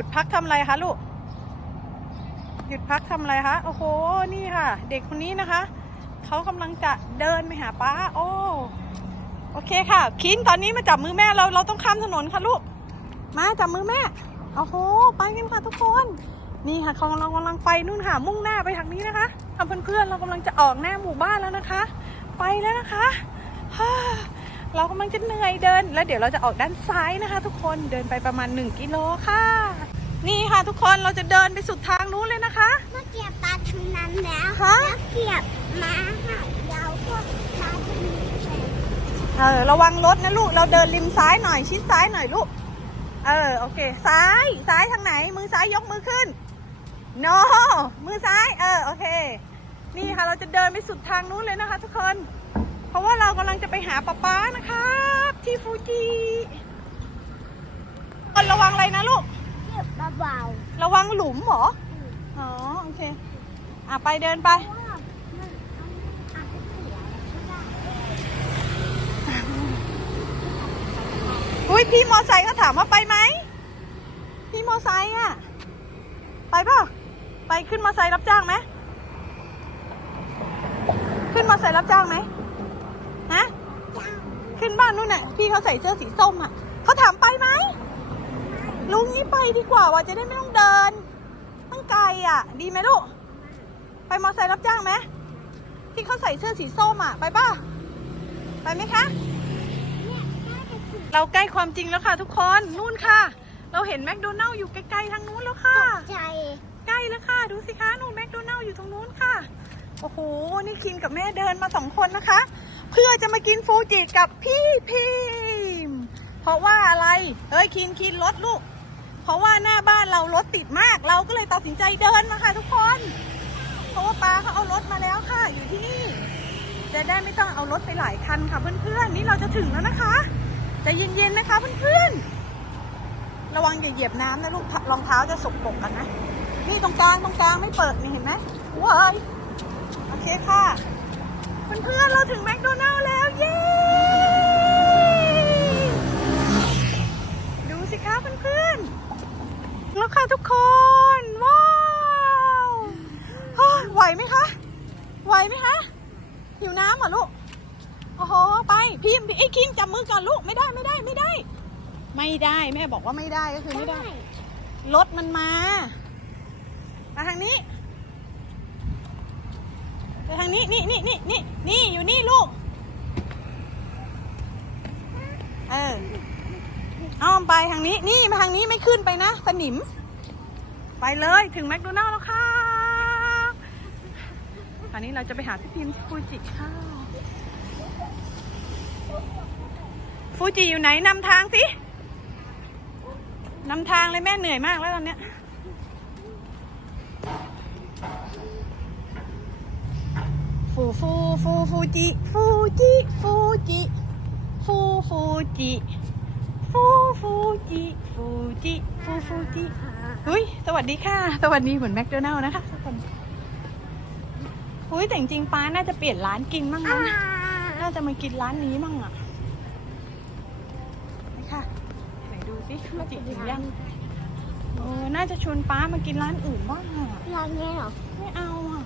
ยุดพักทำอะไรคะลูก หยุดพักทำอะไรคะ โอ้โห นี่ค่ะ เด็กคนนี้นะคะ เขากำลังจะเดินไปหาป้า โอ้ โอเคค่ะ คินตอนนี้มาจับมือแม่เรา เราต้องข้ามถนนค่ะลูก มาจับมือแม่ โอ้โห ไปกันค่ะทุกคน นี่ค่ะเขากำลังกำลังไปนู่นค่ะ มุ่งหน้าไปทางนี้นะคะทำเพื่อนๆ เรากำลังจะออกหน้าหมู่บ้านแล้วนะคะ ไปแล้วนะคะเรากำลังจะเหนื่อยเดิน แล้วเดี๋ยวเราจะออกด้านซ้ายนะคะ ทุกคน เดินไปประมาณ 1 กิโลค่ะ ทุกคนเราจะเดินไปสุดทางนู้นเลยนะคะ เมื่อกี้ปลาทางนั้นแล้วฮะ แล้วเกียบม้าหางยาวก็ม้าจะมีแขนเออระวังรถนะลูก เราเดินริมซ้ายหน่อย ชิดซ้ายหน่อยลูก เออ โอเค ซ้าย ซ้ายทางไหน มือซ้ายยกมือขึ้น โน มือซ้าย เออ โอเค นี่ค่ะ เราจะเดินไปสุดทางนู้นเลยนะคะ ทุกคน เพราะว่าเรากำลังจะไปหาป๊าป๊านะครับ ที่ฟูจิคนระวังอะไรนะลูก เกียบเบาระวังหลุมเหรอๆอ๋อ โอเค อะ ไปเดินไปเพราะว่ามันอาจจะเสียก็ได้อุ้ยพี่มอไซค์ก็ถามว่าไปไหม พี่มอไซค์อะไปเปล่ะ ไปขึ้นมอไซค์รับจ้างไหม ขึ้นมอไซค์รับจ้างไหมฮะจ้าขึ้นบ้านนู่นน่ะ พี่เขาใส่เสื้อสีส้มอะเขาถามไปไหม ลุงนี้ไปดีกว่าว่าจะได้ไม่ต้องเดินต้องไกลอะดีไหมลูก ไปมอไซค์รับจ้างไหมที่เขาใส่เสื้อสีส้มอะไปป่ะ ไปไหมคะเนี่ยน่าจะถึงเราใกล้ความจริงแล้วค่ะทุกคน นู่นค่ะ เราเห็นแมคโดนัลล์อยู่ไกลๆทางนู้นแล้วค่ะใจใกล้แล้วค่ะ ดูสิคะ นู่นแมคโดนัลล์อยู่ตรงนู้นค่ะ โอ้โห นี่คินกับแม่เดินมาสองคนนะคะ เพื่อจะมากินฟูจิกับพี่พิมพ์เพราะว่าอะไร เฮ้ยคินคินรถลูก เพราะว่าหน้าบ้านเรารถติดมาก เราก็เลยตัดสินใจเดินมาค่ะทุกคน เพราะว่าป้าเขาเอารถมาแล้วค่ะอยู่ที่นี่จะได้ไม่ต้องเอารถไปหลายคันค่ะเพื่อนๆนี่เราจะถึงแล้วนะคะจะเย็นๆนะคะเพื่อนๆระวังอย่าเหยียบน้ำนะลูกรองเท้าจะสกปรกกันนะนี่ตรงกลางตรงกลางไม่เปิดนี่เห็นไหมว้ายโอเคค่ะเพื่อนๆเราถึงแมคโดนัลล์แล้วเย้ดูสิคะเพื่อนๆแล้วค่ะทุกคนว้าวเฮ้ยไหวไหมคะ ไหวไหมคะหิวน้ำเหรอลูกโอ้โหไปพิมพ์ไอ้ยคิมจับมือกันลูกไม่ได้ไม่ได้ไม่ได้ ไม่ได้แม่บอกว่าไม่ได้ก็คือไม่ได้ รถมันมามาทางนี้ไปทางนี้นี่นี่นี่นี่นี่อยู่นี่ลูกเอออ้อมไปทางนี้นี่มาทางนี้ไม่ขึ้นไปนะสนิม ไปเลยถึงแมคโดนัลล์แล้วค่ะต อนนี้เราจะไปหาพี่พิมพ์ฟูจิค่ะฟูจิอยู่ไหนนำทางสินำทางเลยแม่เหนื่อยมากแล้วตอนเนี้ยฟูฟูฟูฟูจิฟูจิฟูจิฟูฟูจิฟูฟูจิฟูจิฟูฟูจิอุ้ยสวัสดีค่ะ สวัสดีเหมือนแมคโดนัลล์นะคะทุกคน อุ้ยแต่จริงๆป้าน่าจะเปลี่ยนร้านกินมั่งอ่านะน่าจะมากินร้านนี้มั่งอะไปค่ะไหนดูสิฟูจิถึงยังเออน่าจะชวนป้ามากินร้านอื่นบ้างอะร้านนี้เหรอไม่เอาอะ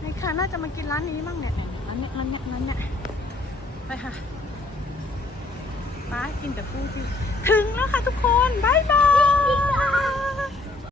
ในค่ะน่าจะมากินร้านนี้มั่งเนี่ยร้านเนี้ยร้านเนี้ยร้านเนี้ยไปค่ะป้ากินแต่ฟูจิถึงแล้วค่ะทุก